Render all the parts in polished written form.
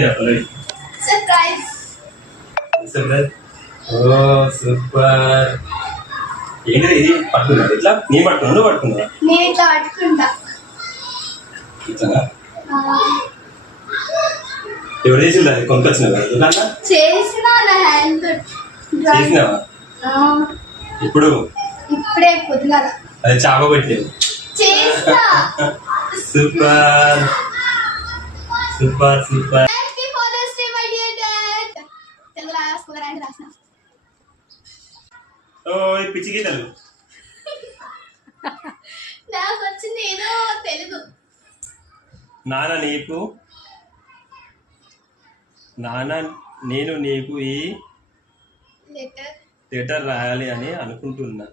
Surprise. ఓ super. ఏంటి ఇది పట్టుకున్నా? ఇట్లా నేను పట్టుకున్నా, నువ్వు పట్టుకున్నా? నేను ఇట్లా పట్టుకుంటా. ఇట్లా ఎవరు చేసిందా? కొనుకొచ్చినా చేసినా నా హ్యాండ్ చేసినావా? ఇప్పుడు ఇప్పుడే పొద్దుగాల అది చాప పెట్టలేదు. చేస్తా. Super super super. Happy father's day my dear dad. Telugu రాసుకోవాలి అంటే రాసిన. ఓ పిచ్చి గీతలు. నాకు వచ్చింది ఏదో తెలుగు. నేను నీకు ఈ లెటర్ లెటర్ రాయాలి అని అనుకుంటున్నా.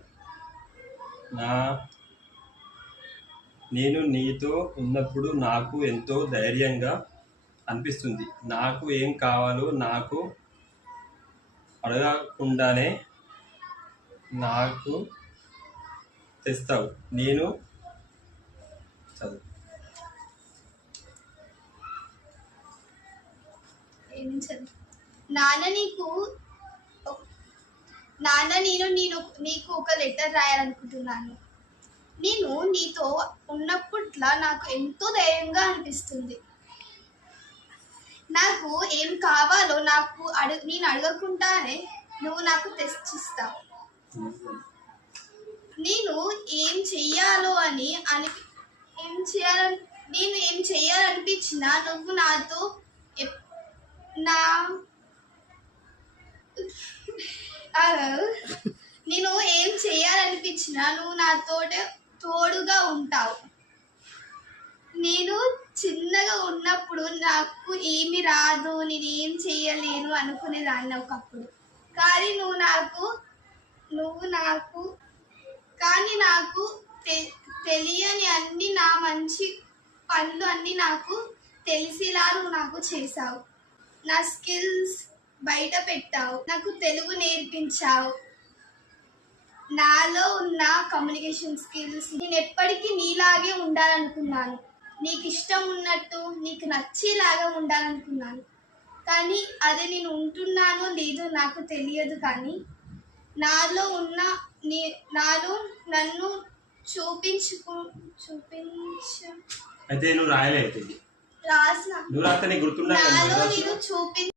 నేను నీతో ఉన్నప్పుడు నాకు ఎంతో ధైర్యంగా అనిపిస్తుంది. నాకు ఏం కావాలో నాకు అడగకుండానే నాకు తెస్తావు. నేను చదువు. నాన్న నేను నీకు ఒక లెటర్ రాయాలనుకుంటున్నాను. నేను నీతో ఉన్నప్పుట్లా నాకు ఎంతో ధైర్యంగా అనిపిస్తుంది. నాకు ఏం కావాలో నేను అడగకుండానే నువ్వు నాకు తెచ్చిస్తావు. నేను ఏం చేయాలనిపించినా నువ్వు నాతో నేను ఏం చేయాలనిపించినా నువ్వు నాతో తోడుగా ఉంటావు. నేను చిన్నగా ఉన్నప్పుడు నాకు ఏమి రాదు, నేనేం చేయలేను అనుకునేదాన్ని ఒకప్పుడు. కానీ నాకు తెలియని అన్ని నా మంచి పనులు అన్నీ నాకు తెలిసేలా నువ్వు నాకు చేసావు. నా స్కిల్స్ బయట పెట్టావు. నాకు తెలుగు నేర్పించావు. నాలో ఉన్న కమ్యూనికేషన్ స్కిల్స్ నేను ఎప్పటికీ నీలాగే ఉండాలనుకున్నాను. నీకు ఇష్టం ఉన్నట్టు నీకు నచ్చేలాగా ఉండాలనుకున్నాను. కానీ అదే నేను ఉంటున్నానో లేదో నాకు తెలియదు. కానీ నాలో నన్ను అయితే నువ్వు రాయలే. రాసిన నువ్వు రాస్తే గుర్తున్నా. నాలో నేను